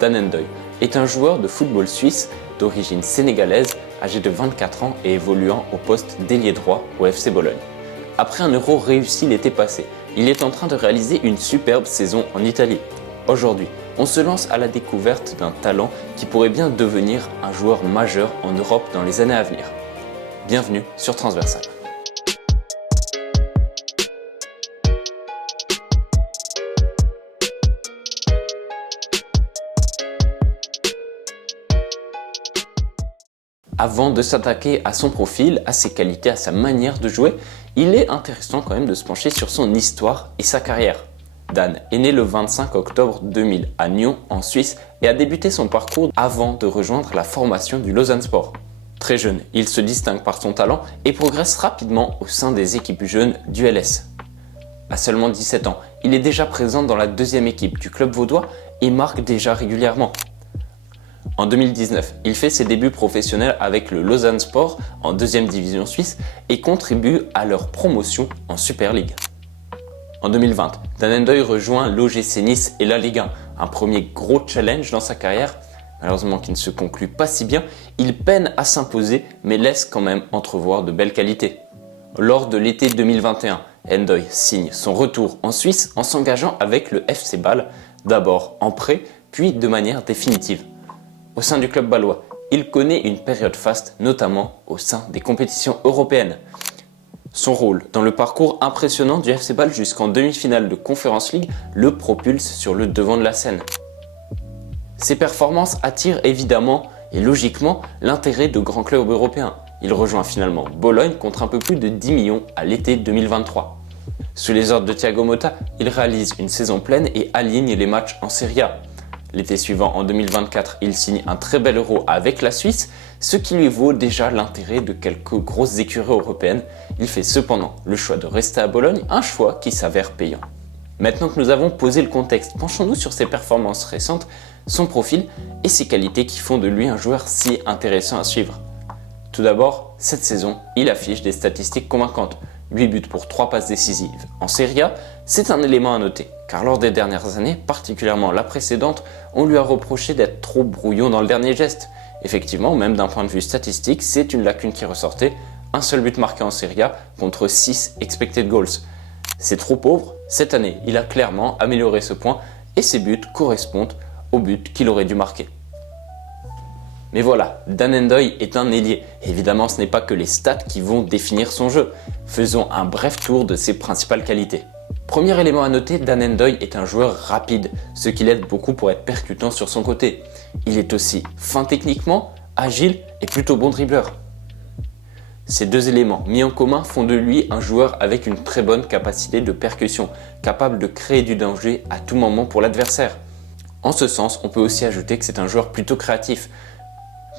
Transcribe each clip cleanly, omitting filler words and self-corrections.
Dan N'Doye est un joueur de football suisse d'origine sénégalaise, âgé de 24 ans et évoluant au poste d'ailier droit au FC Bologne. Après un Euro réussi l'été passé, il est en train de réaliser une superbe saison en Italie. Aujourd'hui, on se lance à la découverte d'un talent qui pourrait bien devenir un joueur majeur en Europe dans les années à venir. Bienvenue sur Transversal. Avant de s'attaquer à son profil, à ses qualités, à sa manière de jouer, il est intéressant quand même de se pencher sur son histoire et sa carrière. Dan est né le 25 octobre 2000 à Nyon en Suisse et a débuté son parcours avant de rejoindre la formation du Lausanne-Sport. Très jeune, il se distingue par son talent et progresse rapidement au sein des équipes jeunes du LS. À seulement 17 ans, il est déjà présent dans la deuxième équipe du club vaudois et marque déjà régulièrement. En 2019, il fait ses débuts professionnels avec le Lausanne Sport en deuxième division suisse et contribue à leur promotion en Super League. En 2020, Dan N'Doye rejoint l'OGC Nice et la Ligue 1, un premier gros challenge dans sa carrière. Malheureusement qui ne se conclut pas si bien, il peine à s'imposer mais laisse quand même entrevoir de belles qualités. Lors de l'été 2021, N'Doye signe son retour en Suisse en s'engageant avec le FC Bâle, d'abord en prêt puis de manière définitive. Au sein du club bâlois, il connaît une période faste, notamment au sein des compétitions européennes. Son rôle dans le parcours impressionnant du FC Bâle jusqu'en demi-finale de Conference League le propulse sur le devant de la scène. Ses performances attirent évidemment et logiquement l'intérêt de grands clubs européens. Il rejoint finalement Bologne contre un peu plus de 10 millions à l'été 2023. Sous les ordres de Thiago Motta, il réalise une saison pleine et aligne les matchs en Serie A. L'été suivant, en 2024, il signe un très bel Euro avec la Suisse, ce qui lui vaut déjà l'intérêt de quelques grosses écuries européennes. Il fait cependant le choix de rester à Bologne, un choix qui s'avère payant. Maintenant que nous avons posé le contexte, penchons-nous sur ses performances récentes, son profil et ses qualités qui font de lui un joueur si intéressant à suivre. Tout d'abord, cette saison, il affiche des statistiques convaincantes. 8 buts pour 3 passes décisives. En Serie A, c'est un élément à noter, car lors des dernières années, particulièrement la précédente, on lui a reproché d'être trop brouillon dans le dernier geste. Effectivement, même d'un point de vue statistique, c'est une lacune qui ressortait, un seul but marqué en Serie A contre 6 expected goals. C'est trop pauvre, cette année, il a clairement amélioré ce point et ses buts correspondent aux buts qu'il aurait dû marquer. Mais voilà, Dan N'Doye est un ailier. Évidemment, ce n'est pas que les stats qui vont définir son jeu. Faisons un bref tour de ses principales qualités. Premier élément à noter, Dan N'Doye est un joueur rapide, ce qui l'aide beaucoup pour être percutant sur son côté. Il est aussi fin techniquement, agile et plutôt bon dribbleur. Ces deux éléments mis en commun font de lui un joueur avec une très bonne capacité de percussion, capable de créer du danger à tout moment pour l'adversaire. En ce sens, on peut aussi ajouter que c'est un joueur plutôt créatif,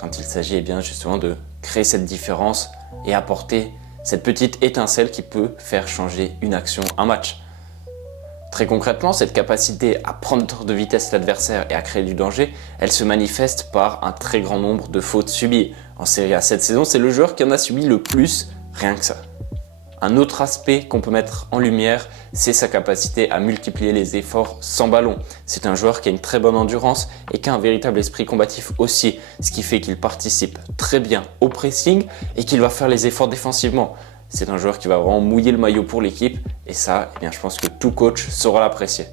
quand il s'agit justement de créer cette différence et apporter cette petite étincelle qui peut faire changer une action, un match. Très concrètement, cette capacité à prendre de vitesse l'adversaire et à créer du danger, elle se manifeste par un très grand nombre de fautes subies. En Serie A cette saison, c'est le joueur qui en a subi le plus, rien que ça. Un autre aspect qu'on peut mettre en lumière, c'est sa capacité à multiplier les efforts sans ballon. C'est un joueur qui a une très bonne endurance et qui a un véritable esprit combatif aussi, ce qui fait qu'il participe très bien au pressing et qu'il va faire les efforts défensivement. C'est un joueur qui va vraiment mouiller le maillot pour l'équipe et ça, je pense que tout coach saura l'apprécier.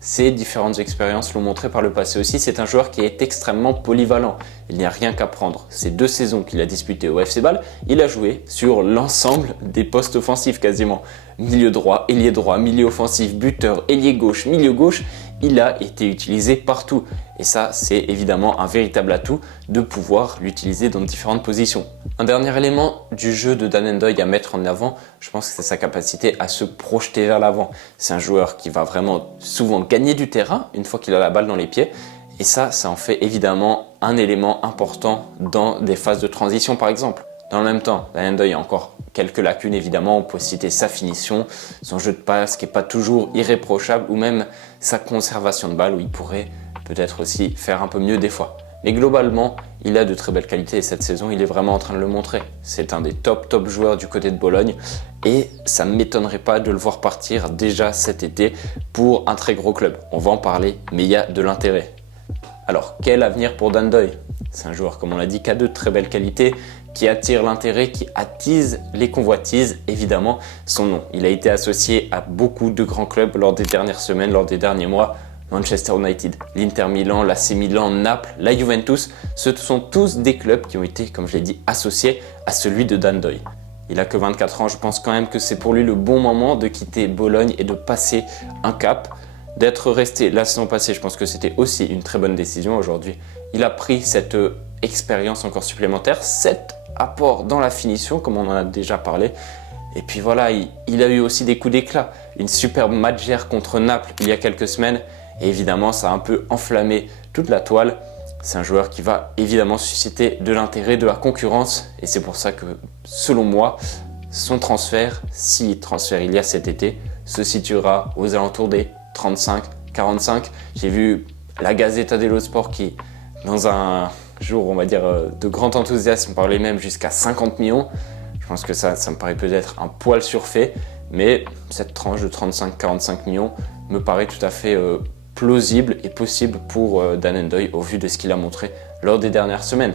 Ces différentes expériences l'ont montré par le passé aussi, c'est un joueur qui est extrêmement polyvalent. Il n'y a rien qu'à prendre. Ces 2 saisons qu'il a disputées au FC Bâle, il a joué sur l'ensemble des postes offensifs quasiment. Milieu droit, milieu offensif, buteur, ailier gauche, milieu gauche, il a été utilisé partout. Et ça, c'est évidemment un véritable atout de pouvoir l'utiliser dans différentes positions. Un dernier élément du jeu de Dan N'Doye à mettre en avant, je pense que c'est sa capacité à se projeter vers l'avant. C'est un joueur qui va vraiment souvent gagner du terrain une fois qu'il a la balle dans les pieds. Et ça en fait évidemment un élément important dans des phases de transition par exemple. Dans le même temps, Dan N'Doye a encore quelques lacunes évidemment, on peut citer sa finition, son jeu de passe qui n'est pas toujours irréprochable ou même sa conservation de balle où il pourrait peut-être aussi faire un peu mieux des fois. Mais globalement, il a de très belles qualités et cette saison, il est vraiment en train de le montrer. C'est un des top joueurs du côté de Bologne et ça ne m'étonnerait pas de le voir partir déjà cet été pour un très gros club. On va en parler, mais il y a de l'intérêt. Alors, quel avenir pour Dan Doy? C'est un joueur, comme on l'a dit, qui a de très belles qualités, qui attire l'intérêt, qui attise les convoitises, évidemment, son nom. Il a été associé à beaucoup de grands clubs lors des dernières semaines, lors des derniers mois. Manchester United, l'Inter Milan, l'AC Milan, Naples, la Juventus, ce sont tous des clubs qui ont été, comme je l'ai dit, associés à celui de Dan Doy. Il a que 24 ans, je pense quand même que c'est pour lui le bon moment de quitter Bologne et de passer un cap. D'être resté la saison passée, je pense que c'était aussi une très bonne décision. Aujourd'hui, il a pris cette expérience encore supplémentaire, cet apport dans la finition, comme on en a déjà parlé. Et puis voilà, il a eu aussi des coups d'éclat. Une superbe match hier contre Naples il y a quelques semaines. Et évidemment, ça a un peu enflammé toute la toile. C'est un joueur qui va évidemment susciter de l'intérêt, de la concurrence. Et c'est pour ça que, selon moi, son transfert, si transfert il y a cet été, se situera aux alentours des 35, 45. J'ai vu la Gazzetta dello Sport qui, dans un jour, on va dire, de grand enthousiasme, parlait même jusqu'à 50 millions. Je pense que ça me paraît peut-être un poil surfait. Mais cette tranche de 35-45 millions me paraît tout à fait plausible et possible pour Dan Doy au vu de ce qu'il a montré lors des dernières semaines.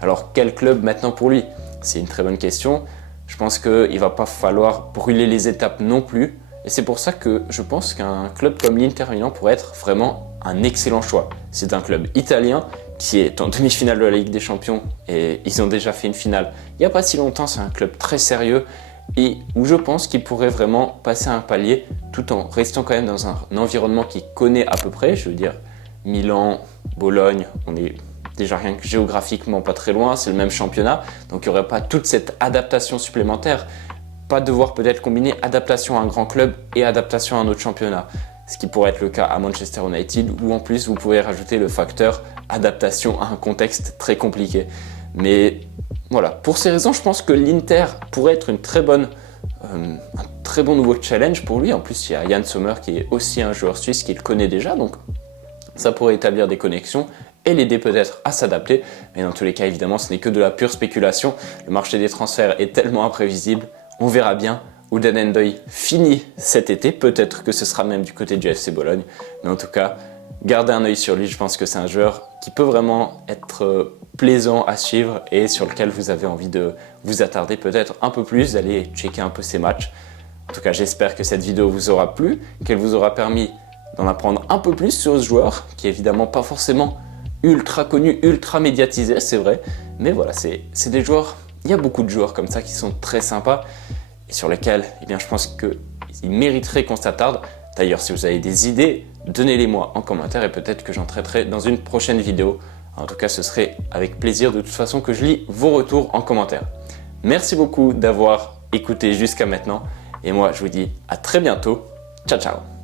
Alors quel club maintenant pour lui? C'est une très bonne question. Je pense qu'il ne va pas falloir brûler les étapes non plus. Et c'est pour ça que je pense qu'un club comme l'Inter Milan pourrait être vraiment un excellent choix. C'est un club italien qui est en demi-finale de la Ligue des Champions et ils ont déjà fait une finale il n'y a pas si longtemps. C'est un club très sérieux et où je pense qu'il pourrait vraiment passer un palier tout en restant quand même dans un environnement qu'il connaît à peu près. Je veux dire, Milan, Bologne, on est déjà rien que géographiquement pas très loin, c'est le même championnat, donc il n'y aurait pas toute cette adaptation supplémentaire. Pas devoir peut-être combiner adaptation à un grand club et adaptation à un autre championnat. Ce qui pourrait être le cas à Manchester United, où en plus vous pouvez rajouter le facteur adaptation à un contexte très compliqué. Mais voilà, pour ces raisons, je pense que l'Inter pourrait être un très bon nouveau challenge pour lui. En plus, il y a Yann Sommer qui est aussi un joueur suisse qu'il connaît déjà, donc ça pourrait établir des connexions et l'aider peut-être à s'adapter. Mais dans tous les cas, évidemment, ce n'est que de la pure spéculation. Le marché des transferts est tellement imprévisible. On verra bien où Dan Doy finit cet été. Peut-être que ce sera même du côté du FC Bologne. Mais en tout cas, gardez un œil sur lui. Je pense que c'est un joueur qui peut vraiment être plaisant à suivre et sur lequel vous avez envie de vous attarder peut-être un peu plus, d'aller checker un peu ses matchs. En tout cas, j'espère que cette vidéo vous aura plu, qu'elle vous aura permis d'en apprendre un peu plus sur ce joueur qui est évidemment pas forcément ultra connu, ultra médiatisé, c'est vrai. Mais voilà, c'est des joueurs, il y a beaucoup de joueurs comme ça qui sont très sympas et sur lesquels eh bien, je pense qu'ils mériteraient qu'on s'attarde. D'ailleurs, si vous avez des idées, donnez-les-moi en commentaire et peut-être que j'en traiterai dans une prochaine vidéo. En tout cas, ce serait avec plaisir de toute façon que je lis vos retours en commentaire. Merci beaucoup d'avoir écouté jusqu'à maintenant et moi, je vous dis à très bientôt. Ciao, ciao!